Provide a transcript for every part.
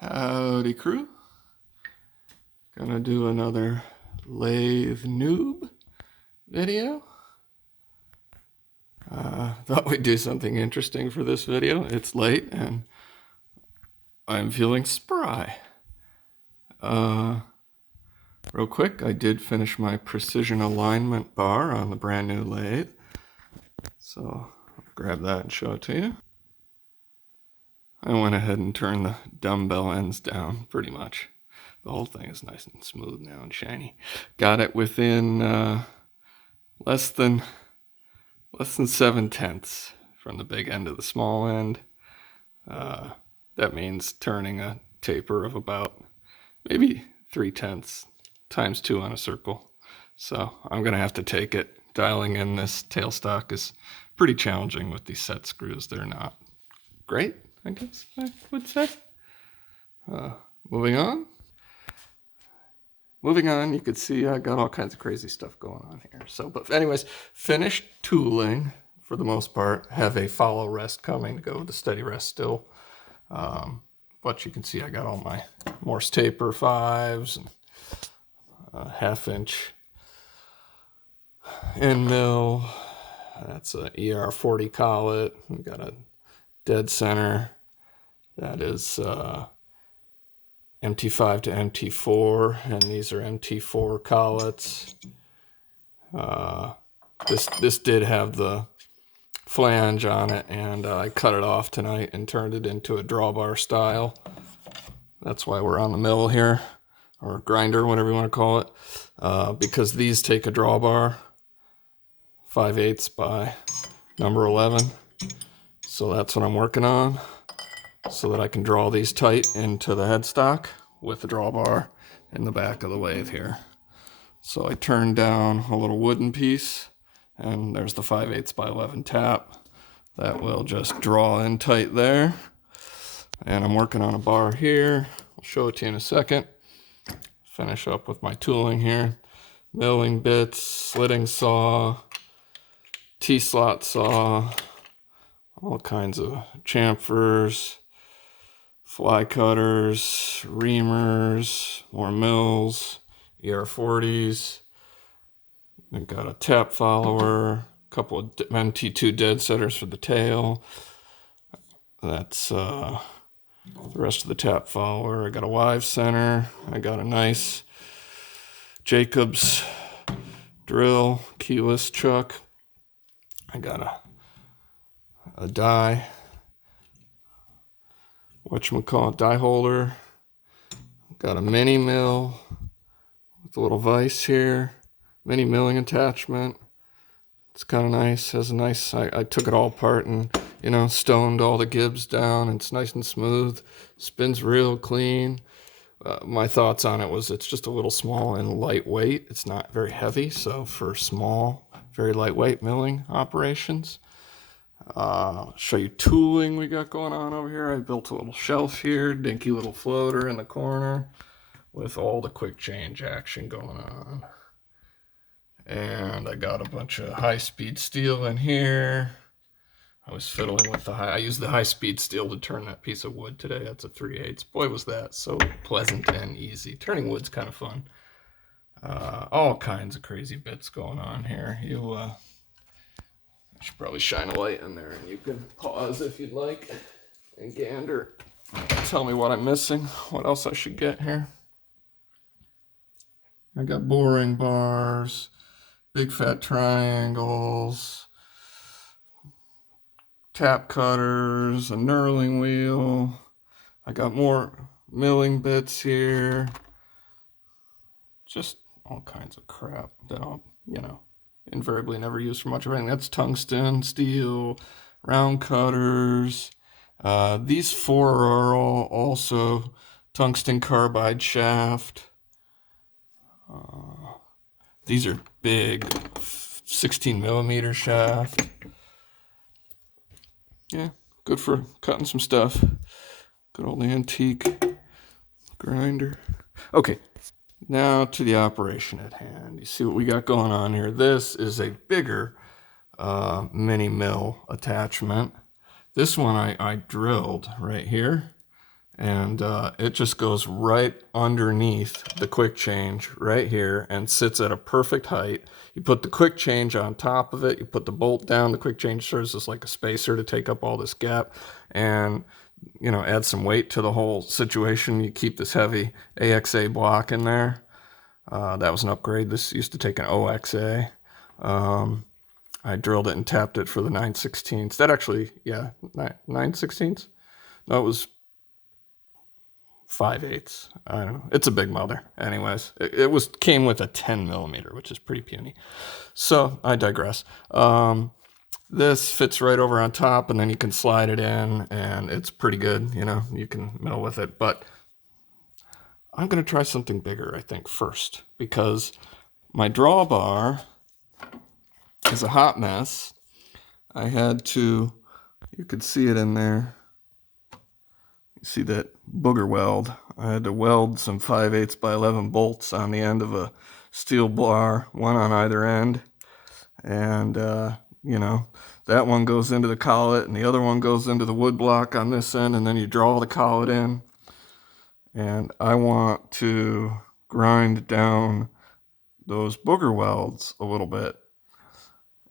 Howdy crew. Gonna do another Lathe NooB video. Thought we'd do something interesting for this video. It's late and I'm feeling spry. Real quick, I did finish my precision alignment bar on the brand new lathe. So I'll grab that and show it to you. I went ahead and turned the dumbbell ends down pretty much. The whole thing is nice and smooth now and shiny. Got it within less than 7/10 from the big end to the small end. That means turning a taper of about maybe 3/10 times 2 on a circle. So I'm gonna have to take it. Dialing in this tailstock is pretty challenging with these set screws. They're not great, I guess I would say. Moving on, you can see I got all kinds of crazy stuff going on here. So, but anyways, finished tooling for the most part. Have a follow rest coming to go with the steady rest still. But you can see I got all my Morse taper 5s and 1/2-inch end mill. That's a ER40 collet. We got a dead center. That is MT5 to MT4, and these are MT4 collets. This did have the flange on it, and I cut it off tonight and turned it into a drawbar style. That's why we're on the mill here, or grinder, whatever you want to call it, because these take a drawbar, 5/8 by number 11. So that's what I'm working on, so that I can draw these tight into the headstock with the drawbar in the back of the lathe here. So I turned down a little wooden piece, and there's the 5/8 by 11 tap. That will just draw in tight there. And I'm working on a bar here. I'll show it to you in a second. Finish up with my tooling here. Milling bits, slitting saw, T-slot saw, all kinds of chamfers, fly cutters, reamers, more mills, ER40s. I've got a tap follower, a couple of MT2 dead setters for the tail. That's the rest of the tap follower. I got a wive center. I got a nice Jacobs drill, keyless chuck. I got a die, whatchamacallit, die holder. Got a mini mill with a little vise here, mini milling attachment. It's kind of nice. Has a nice, I took it all apart and, stoned all the gibs down. It's nice and smooth, spins real clean. My thoughts on it was it's just a little small and lightweight. It's not very heavy, so for small, very lightweight milling operations. Show you tooling we got going on over here. I built a little shelf here, dinky little floater in the corner with all the quick change action going on. And I got a bunch of high-speed steel in here. I was fiddling with I used the high-speed steel to turn that piece of wood today. That's a 3/8. Boy, was that so pleasant and easy. Turning wood's kind of fun. All kinds of crazy bits going on here. I should probably shine a light in there, and you can pause if you'd like and gander. Tell me what I'm missing, what else I should get here. I got boring bars, big fat triangles, tap cutters, a knurling wheel. I got more milling bits here. Just all kinds of crap that I'll, invariably never use for much of anything. That's tungsten, steel, round cutters. These 4 are also tungsten carbide shaft. These are big 16mm shaft. Yeah, good for cutting some stuff. Good old antique grinder. Okay, now to the operation at hand. You see what we got going on here. This is a bigger mini mill attachment. This one I drilled right here, and it just goes right underneath the quick change right here and sits at a perfect height. You put the quick change on top of it, you put the bolt down, the quick change serves as like a spacer to take up all this gap, and you know, add some weight to the whole situation. You keep this heavy AXA block in there. That was an upgrade. This used to take an OXA. I drilled it and tapped it for the 9/16. That actually, yeah, 9/16. No, it was 5/8. I don't know. It's a big mother. Anyways, it came with a 10 millimeter, which is pretty puny. So I digress. This fits right over on top, and then you can slide it in, and it's pretty good. You know, you can mill with it. But I'm going to try something bigger, I think, first, because my drawbar is a hot mess. I had to, you could see it in there. You see that booger weld? I had to weld some 5/8 by 11 bolts on the end of a steel bar, one on either end. And, you know, that one goes into the collet and the other one goes into the wood block on this end, and then you draw the collet in. And I want to grind down those booger welds a little bit.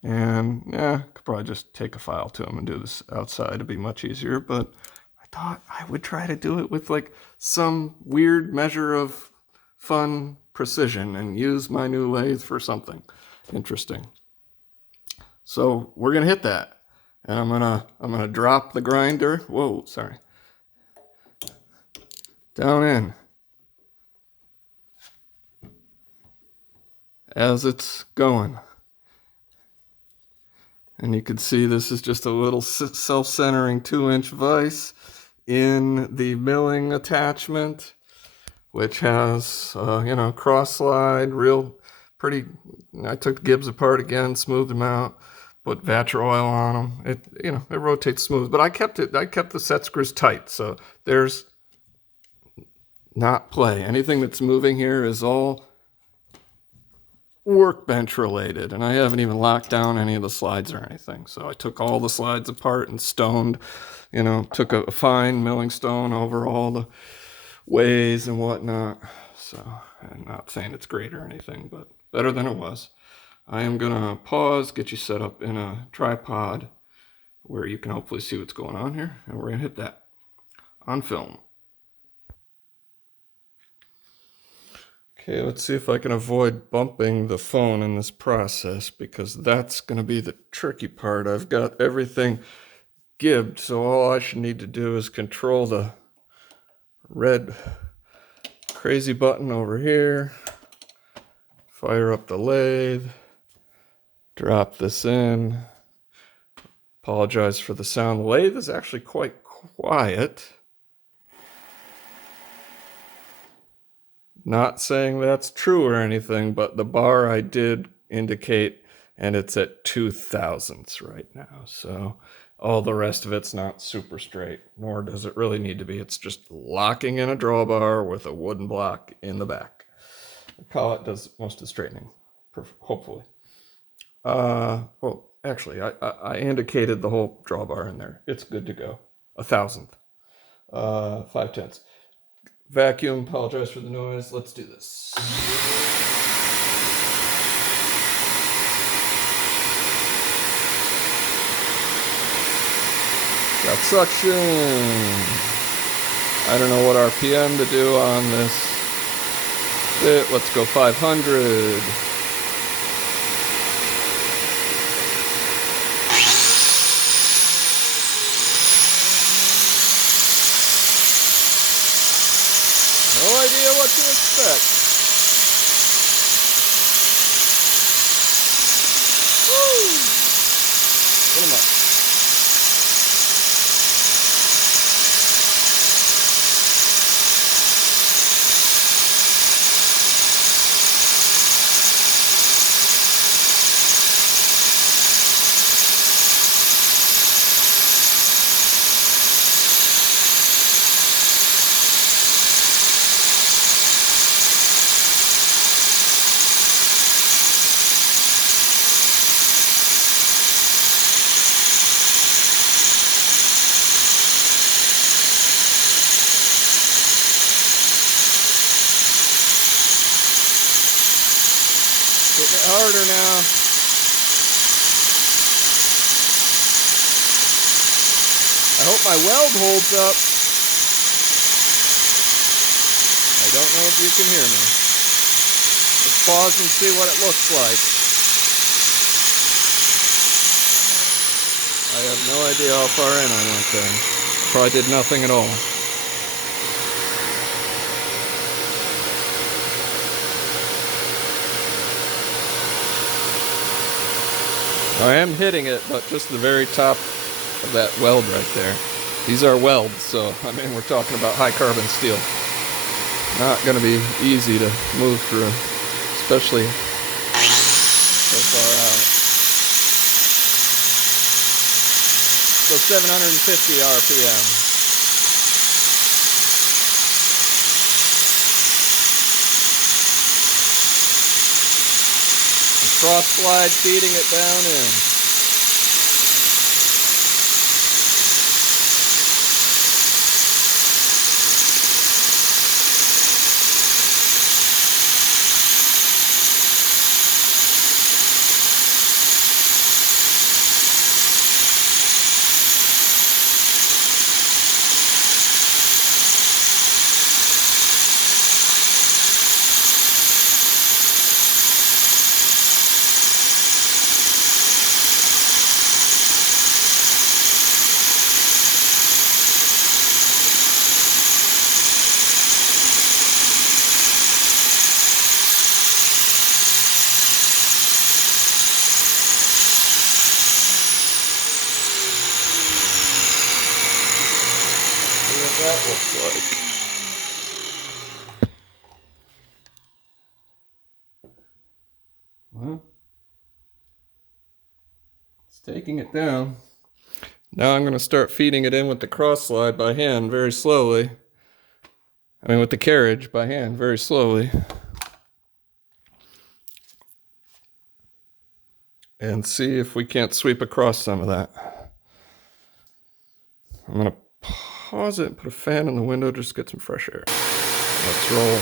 And yeah, could probably just take a file to them and do this outside. It'd be much easier, but I thought I would try to do it with like some weird measure of fun precision and use my new lathe for something interesting. So we're gonna hit that, and I'm gonna drop the grinder. Whoa, sorry. Down in as it's going. And you can see this is just a little self-centering 2-inch vise in the milling attachment, which has, you know, cross slide, real pretty. I took the Gibbs apart again, smoothed them out, put Vatra oil on them. It, you know, it rotates smooth, but I kept the set screws tight, so there's not play. Anything that's moving here is all workbench related, and I haven't even locked down any of the slides or anything. So I took all the slides apart and stoned, you know, took a fine milling stone over all the ways and whatnot. So I'm not saying it's great or anything, but better than it was. I am gonna pause, get you set up in a tripod where you can hopefully see what's going on here, and we're gonna hit that on film. Okay, let's see if I can avoid bumping the phone in this process, because that's going to be the tricky part. I've got everything gibbed, so all I should need to do is control the red crazy button over here, fire up the lathe, drop this in. Apologize for the sound. The lathe is actually quite quiet. Not saying that's true or anything, but the bar I did indicate, and it's at 2/1000ths right now. So all the rest of it's not super straight, nor does it really need to be. It's just locking in a drawbar with a wooden block in the back. The collet does most of the straightening, hopefully. Well, actually, I indicated the whole drawbar in there. It's good to go. 1/1000th. 5/10ths. Vacuum, apologize for the noise. Let's do this. Got suction. I don't know what RPM to do on this bit. Let's go 500. No idea what to expect. Woo! Put them up. Hitting it harder now. I hope my weld holds up. I don't know if you can hear me. Let's pause and see what it looks like. I have no idea how far in I went then. Probably did nothing at all. I am hitting it, but just the very top of that weld right there. These are welds, so I mean we're talking about high carbon steel. Not going to be easy to move through, especially so far out. So 750 RPM. And cross slide feeding it down in. What that looks like. Well, it's taking it down. Now I'm going to start feeding it in with the cross slide by hand very slowly. I mean with the carriage by hand very slowly. And see if we can't sweep across some of that. I'm going to pause it and put a fan in the window just to get some fresh air. Let's roll.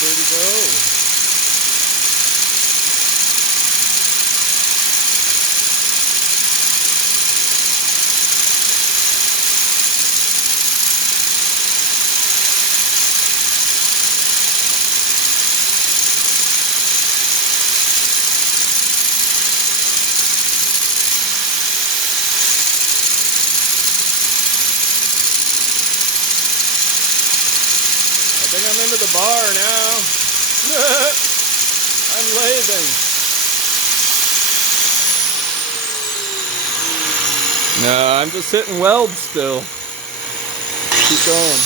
There we go. I think I'm into the bar now. I'm lathing. No, I'm just hitting welds still. Keep going.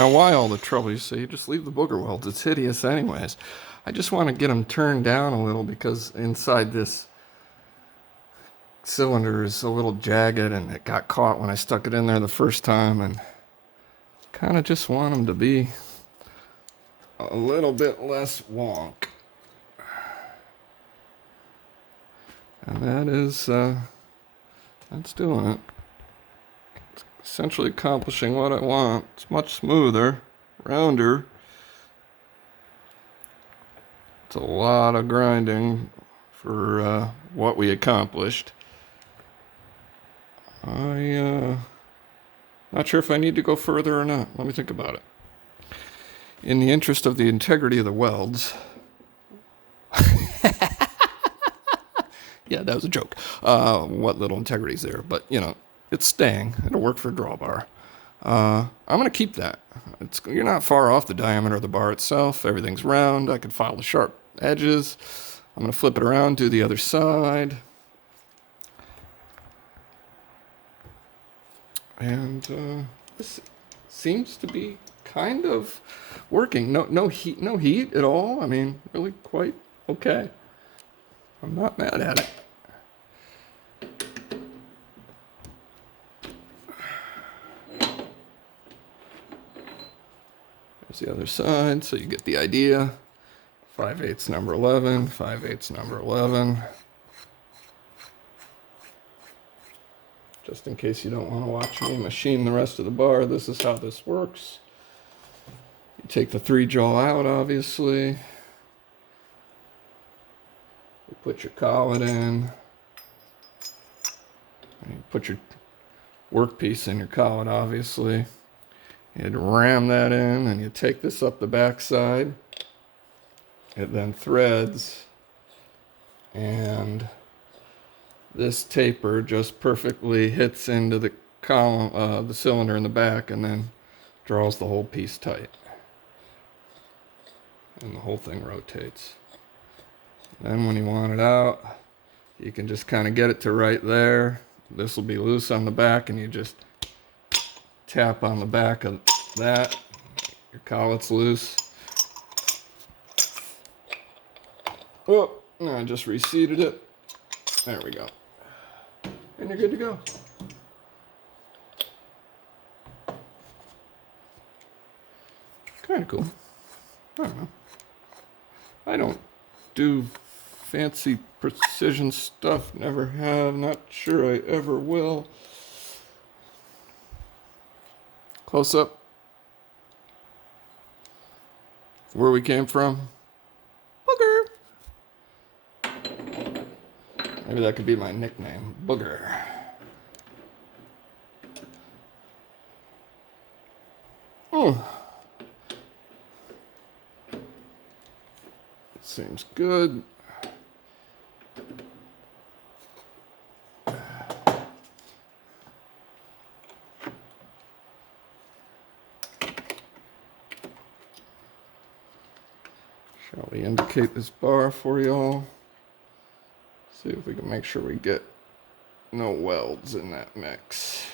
Now, why all the trouble? You say, just leave the booger welds. It's hideous anyways. I just want to get them turned down a little because inside this cylinder is a little jagged and it got caught when I stuck it in there the first time, and kind of just want them to be a little bit less wonk. And that is, that's doing it. It's essentially accomplishing what I want. It's much smoother, rounder. It's a lot of grinding for what we accomplished. Not sure if I need to go further or not. Let me think about it. In the interest of the integrity of the welds. Yeah, that was a joke. What little integrity's there, but you know, it's staying. It'll work for drawbar. I'm gonna keep that. You're not far off the diameter of the bar itself. Everything's round. I can file the sharp edges. I'm gonna flip it around, do the other side. And this seems to be kind of working. No heat at all. I mean, really quite okay. I'm not mad at it. There's the other side, so you get the idea. 5/8 number 11, 5/8 number 11. Just in case you don't want to watch me machine the rest of the bar, this is how this works. You take the 3-jaw out, obviously. You put your collet in. And you put your workpiece in your collet, obviously. You'd ram that in, and you take this up the back side. It then threads, and this taper just perfectly hits into the column, the cylinder in the back, and then draws the whole piece tight. And the whole thing rotates. Then when you want it out, you can just kind of get it to right there. This will be loose on the back, and you just tap on the back of that. Your collet's loose. Oh, no, I just reseated it. There we go. And you're good to go. Kind of cool. I don't know. I don't do fancy precision stuff. Never have. Not sure I ever will. Close up. Where we came from. Booger. Maybe that could be my nickname. Booger. Oh. It seems good. Shall we indicate this bar for y'all? See if we can make sure we get no welds in that mix.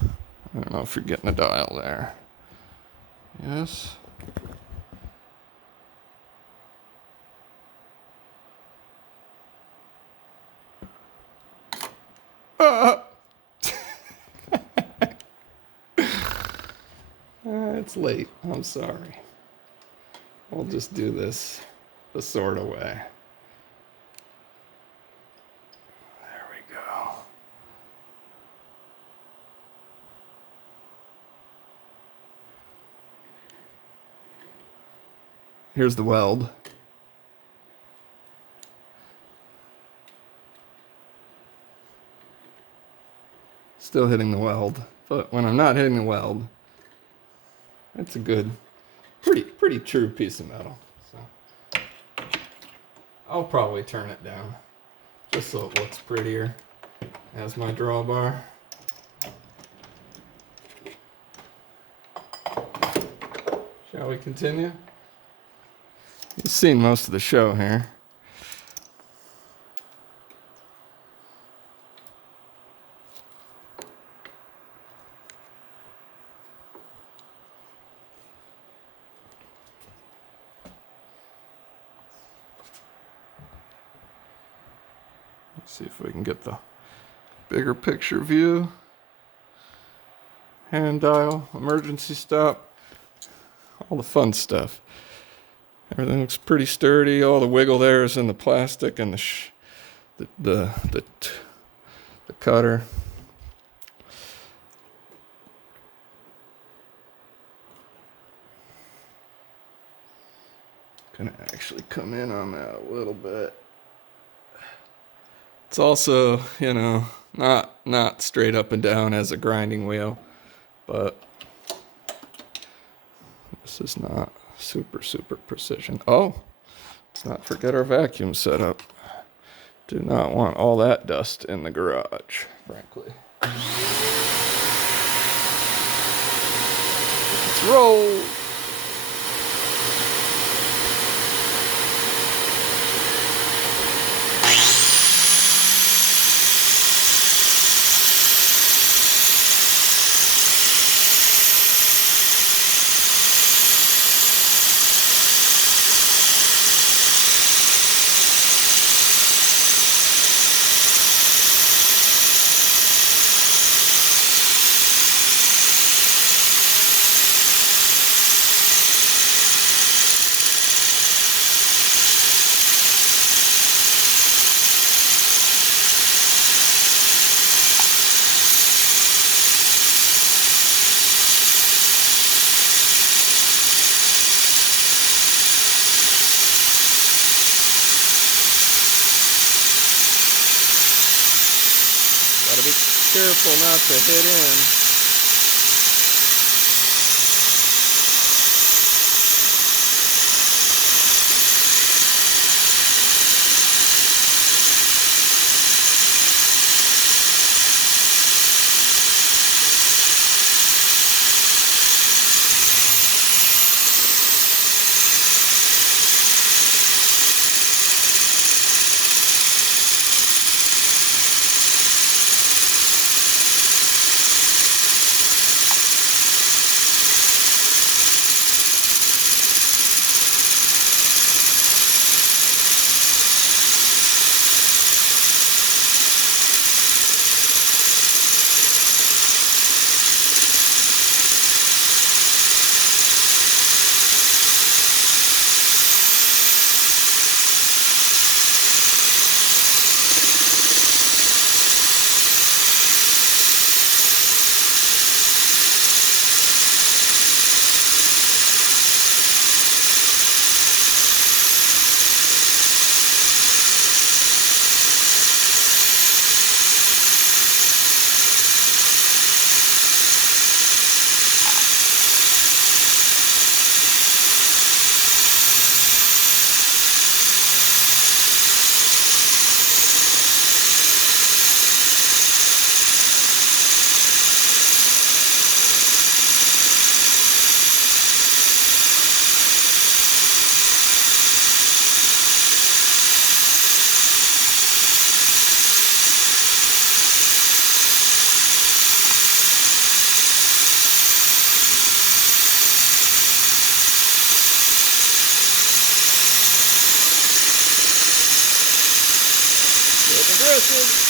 I don't know if you're getting a dial there. Yes. It's late. I'm sorry. We'll just do this the sort of way. There we go. Here's the weld. Still hitting the weld, but when I'm not hitting the weld, it's a good, pretty true piece of metal. So I'll probably turn it down just so it looks prettier as my drawbar. Shall we continue? You've seen most of the show here. See if we can get the bigger picture view. Hand dial, emergency stop, all the fun stuff. Everything looks pretty sturdy. All the wiggle there is in the plastic and the cutter. Gonna actually come in on that a little bit. It's also, you know, not straight up and down as a grinding wheel, but this is not super precision. Oh, let's not forget our vacuum setup. Do not want all that dust in the garage, frankly. Let's roll. Gotta be careful not to hit in. Aggressive.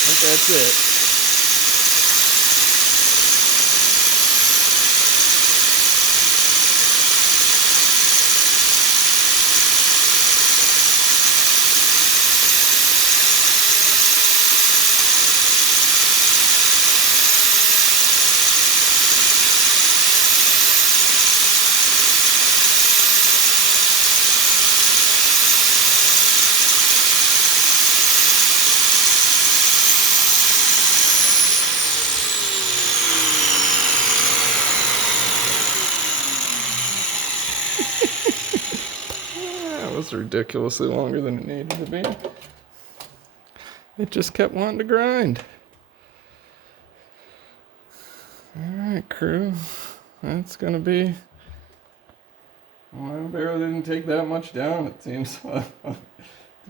I think that's it. was ridiculously longer than it needed to be. It just kept wanting to grind. Alright, crew. That's gonna be... Well, I barely didn't take that much down, it seems. To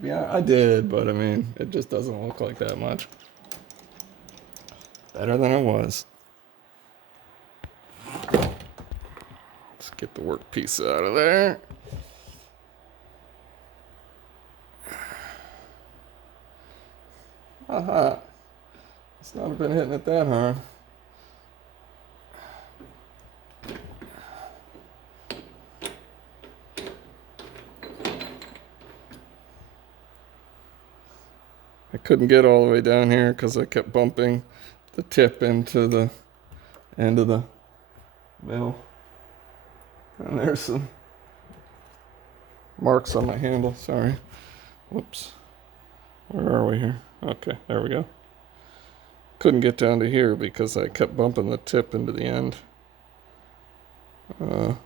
be honest, I did, but I mean, it just doesn't look like that much. Better than it was. Let's get the workpiece out of there. Haha. It's not been hitting it that hard. I couldn't get all the way down here because I kept bumping the tip into the end of the mill. And there's some marks on my handle, sorry. Whoops. Where are we here? Okay, there we go. Couldn't get down to here because I kept bumping the tip into the end. You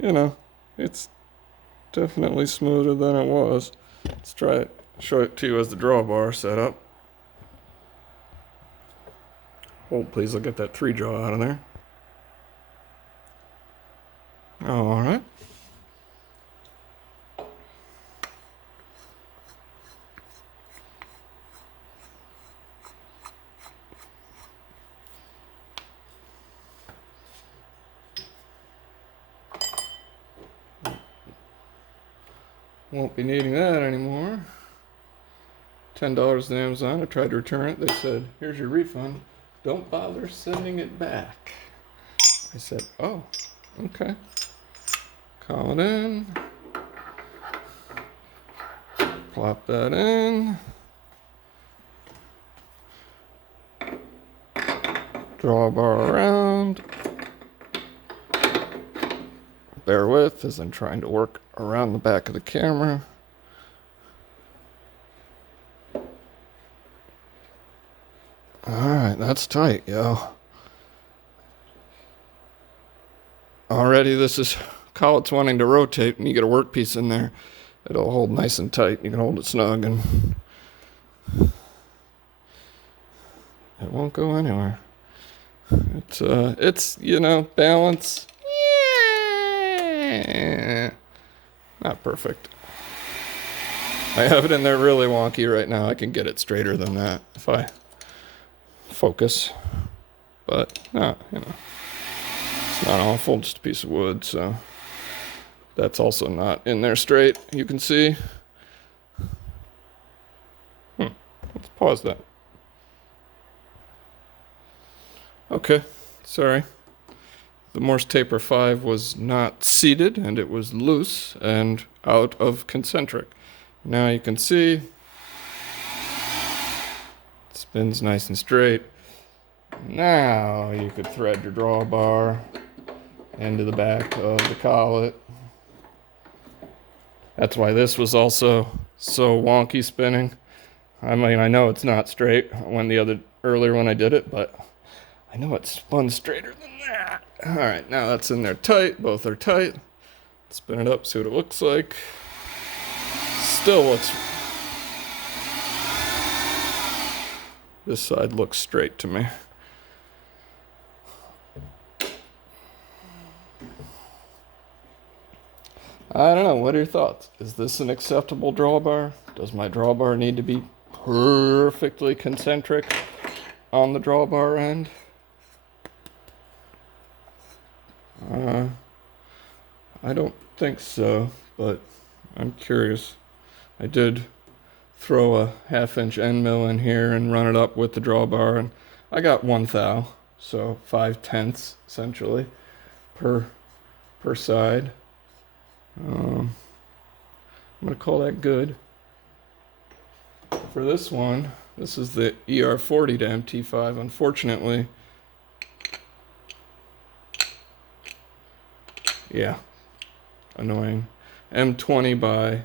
know, it's definitely smoother than it was. Let's try it. Show it to you as the drawbar setup. Oh, please, I'll get that 3-draw out of there. All right. Won't be needing that anymore. $10 on Amazon. I tried to return it. They said, here's your refund. Don't bother sending it back. I said, oh, okay. Call it in. Plop that in. Drawbar around. Bear with as I'm trying to work around the back of the camera. Alright, that's tight, yo. Already this is collets wanting to rotate and you get a workpiece in there. It'll hold nice and tight. You can hold it snug and it won't go anywhere. It's you know, balance. Yeah. Not perfect. I have it in there really wonky right now. I can get it straighter than that if I focus. But, no, you know. It's not awful, just a piece of wood, so that's also not in there straight. You can see. Let's pause that. Okay, sorry. The Morse Taper 5 was not seated, and it was loose and out of concentric. Now you can see it spins nice and straight. Now you could thread your drawbar into the back of the collet. That's why this was also so wonky spinning. I mean, I know it's not straight earlier when I did it, but I know it spun straighter than that. All right, now that's in there tight. Both are tight. Spin it up, see what it looks like. Still looks... This side looks straight to me. I don't know, what are your thoughts? Is this an acceptable drawbar? Does my drawbar need to be perfectly concentric on the drawbar end? I don't think so, but I'm curious. I did throw a 1/2-inch end mill in here and run it up with the drawbar, and I got 1 thou, so 5/10 essentially per side. I'm gonna call that good. For this one, this is the ER40 to MT5. Unfortunately, yeah, annoying. M20 by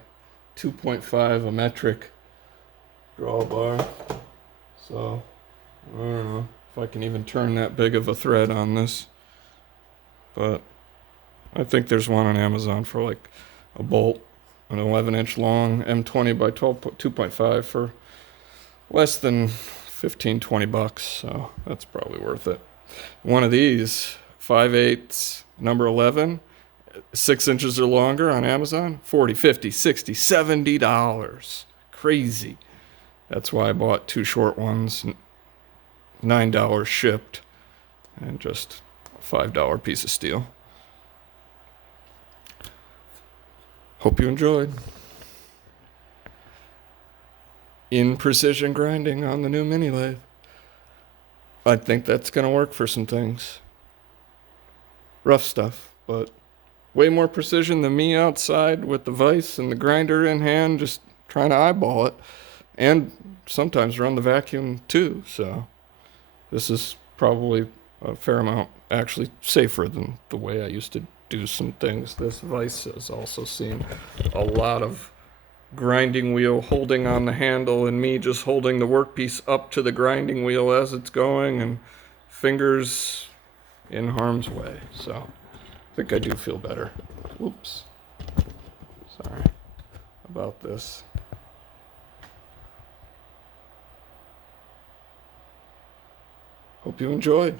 2.5 a metric drawbar. So I don't know if I can even turn that big of a thread on this, but I think there's one on Amazon for like a bolt, an 11-inch long M20 by 2.5 for less than 15-20 bucks, so that's probably worth it. One of these 5/8 number 11, 6 inches or longer on Amazon, $40, $50, $60, $70. Crazy. That's why I bought 2 short ones, $9 shipped, and just a $5 piece of steel. Hope you enjoyed. Imprecision grinding on the new mini lathe. I think that's going to work for some things. Rough stuff, but way more precision than me outside with the vise and the grinder in hand, just trying to eyeball it. And sometimes run the vacuum too, so this is probably a fair amount actually safer than the way I used to do some things. This vise has also seen a lot of grinding wheel holding on the handle and me just holding the workpiece up to the grinding wheel as it's going and fingers in harm's way. So I think I do feel better. Oops. Sorry about this. Hope you enjoyed.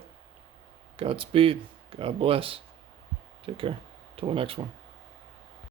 Godspeed. God bless. Take care. Till the next one.